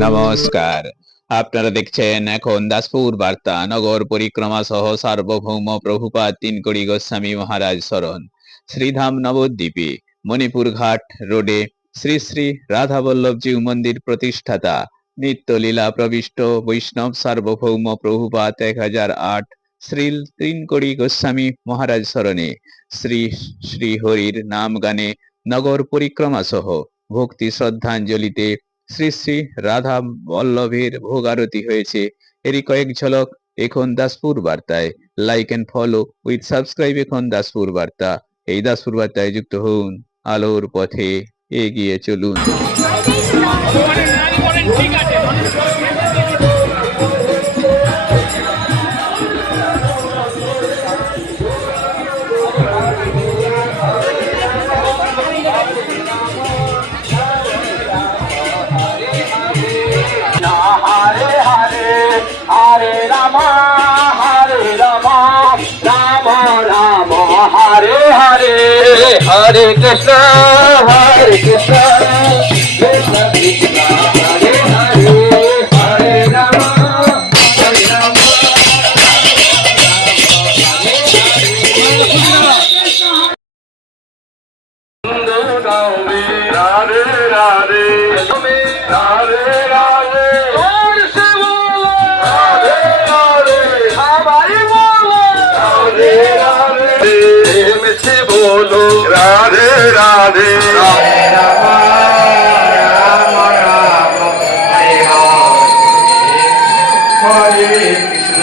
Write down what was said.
নমস্কার। আপনারা দেখছেন এখন দাসপুর বার্তা, নগর পরিক্রমা সহ সার্বভৌম প্রভুপাদ তিনকড়ি গোস্বামী মহারাজ শরণ শ্রীধাম নবদ্বীপে, মণিপুর ঘাট রোডে শ্রী শ্রী রাধাবল্লভজি মন্দির প্রতিষ্ঠাতা নিত্য লীলা প্রবিষ্ট বৈষ্ণব সার্বভৌম প্রভুপাত এক হাজার আট শ্রী তিনকড়ি গোস্বামী মহারাজ শরণে শ্রী শ্রী হরির নাম গানে নগর পরিক্রমা সহ ভক্তি শ্রদ্ধাঞ্জলিতে শ্রী শ্রী রাধা বল্লভের ভোগ আরতি হয়েছে। এরই কয়েক ঝলক এখন দাসপুর বার্তায়। Like and follow with subscribe এখন দাসপুর বার্তা। এই দাসপুর বার্তায় যুক্ত হন আলোর পথে এগিয়ে চলুন। Hare Rama Hare Rama Rama Rama Hare Hare Hare Krishna Hare Krishna Krishna Krishna Hare Hare Hare Rama Hare Rama Radhe Radhe এসেছে বলো। রাধে রাধে। হরে কৃষ্ণ